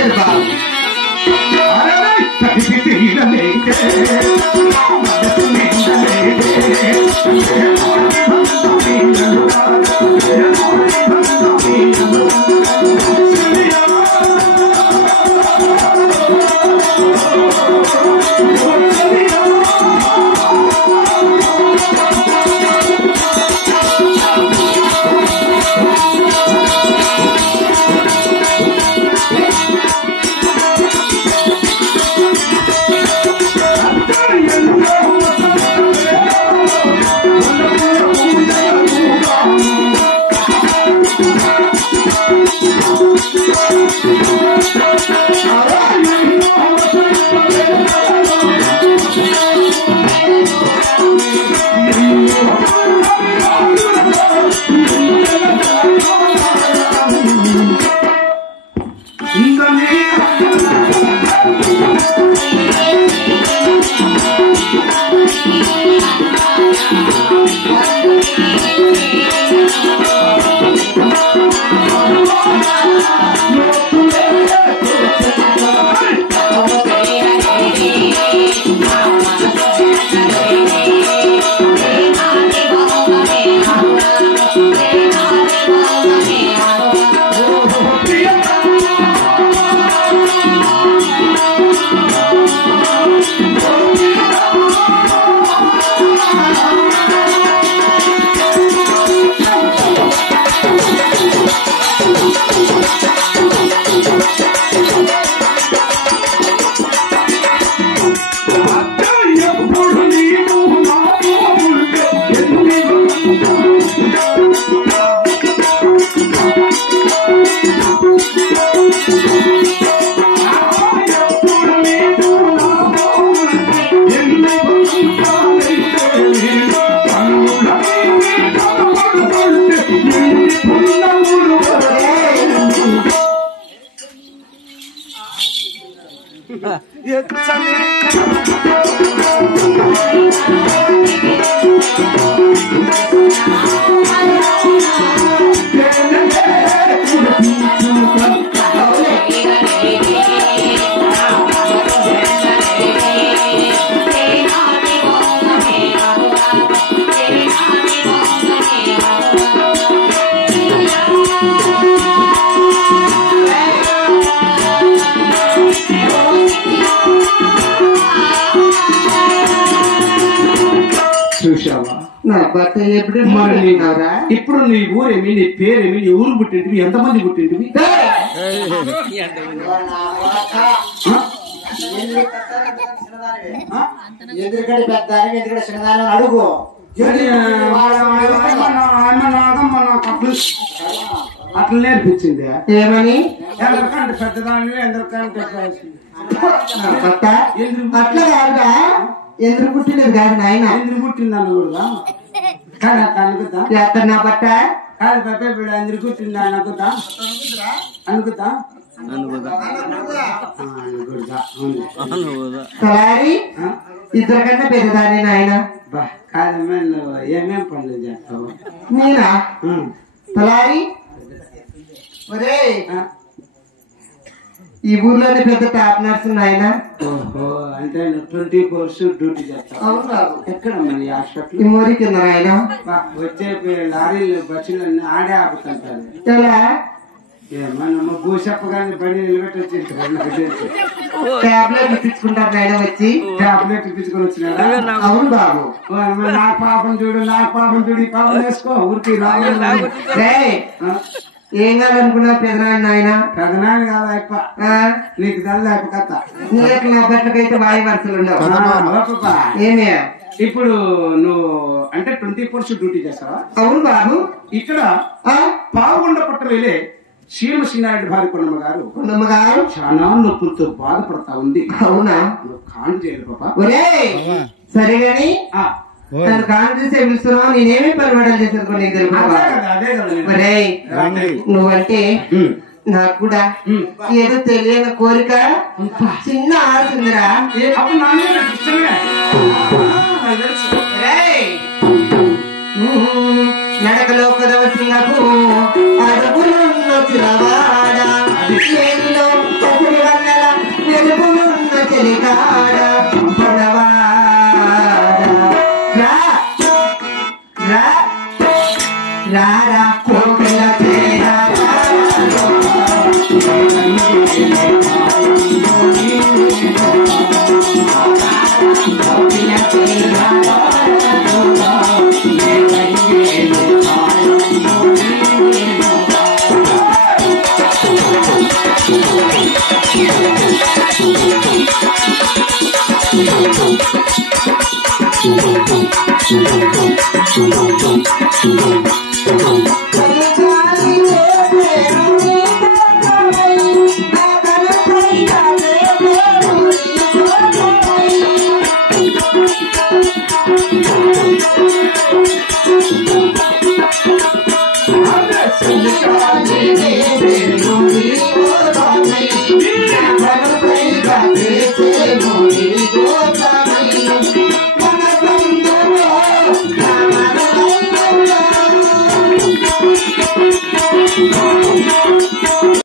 లేదు బాబు. చూసావా నా భర్త ఎప్పుడు ఇప్పుడు నీ ఊరేమి, నీ పేరేమి, నీ ఊరు పుట్టింటివి, ఎంతమంది పుట్టింటివి? ఎదురుగడి పెద్ద ఎదురుగడి చిన్నదాని అడుగు. అట్లా నేర్పించింది. ఏమని? ఎందరికంటే పెద్దదాన్ని, ఎందరికంటే భర్త అట్లా కాదుగా, ఎదురు పుట్టినది కాదు నాయన. ఎందుకు పుట్టిందని కూడా కానీ అట్లా అనుకుతా. ఎక్కడ నా బట్ట కాదు పెద్ద బిడ్డ ఎందుకు పుట్టిందా అనుకుతా అనుకుతా తలారి ఇద్దరికన్నా పెద్దదాని నాయన. కాదమ్మా నువ్వు ఏమేం పనులు చేస్తావు? నేనా తలారి? ఒరే ఈ ఊర్లోనే పెద్ద టాప్ నర్స్ నాయన. ఓహో, అంటే 24 hours డ్యూటీ చేస్తావు? అవును బాబు. ఎక్కడ మన హాస్పిటల్? ఈ మోరి కింద నాయన. వచ్చే లారీలు బస్సులు ఆడే ఆపుతుంటారు. ఎలా ఏమన్నా భూసప్పగానే బండి నిలబెట్టి వచ్చేసి టాబ్లెట్ ఇప్పించుకుంటారు నాయన. వచ్చి టాబ్లెట్ ఇప్పించుకొని వచ్చినారా? అవును బాబు. నా పాపం చూడు, నా పాపం చూడు, ఈ పాపం వేసుకో ఊరికి రావాలి. ఏం కాదనుకున్నా పెదనాన్న ఆయన? పెదనాన్ని కాదా ఇప్ప నీకు తల్లి కథ. నీకు నా బట్టకైతే వాయి వరుసలు ఉండవు. ఏమే ఇప్పుడు నువ్వు అంటే 24 hours డ్యూటీ చేస్తావా? అవును బాబు. ఇక్కడ పావుగొండ పట్టణంలో సీఎం సినారెడ్డి భార్య కొన్నమ్మ గారు చాలా నొప్పులతో బాధపడతా ఉంది. అవునా? నువ్వు కాండు చేయాలి పాప. ఒరే సరే గాని తను కాండు చేసే పిలుస్తున్నావు, నేనేమి పరిమాణాలు చేసేందుకు నీకు తెలుసు. ఒరే నువ్వంటే నాకు కూడా ఏదో తెలియని కోరిక, చిన్న ఆశ ఉందిరా. నడకలో కదవసినకు అడుగులున్న చిరవాడ రారా కోకిల చేరా కోకిల చేరా Thank you.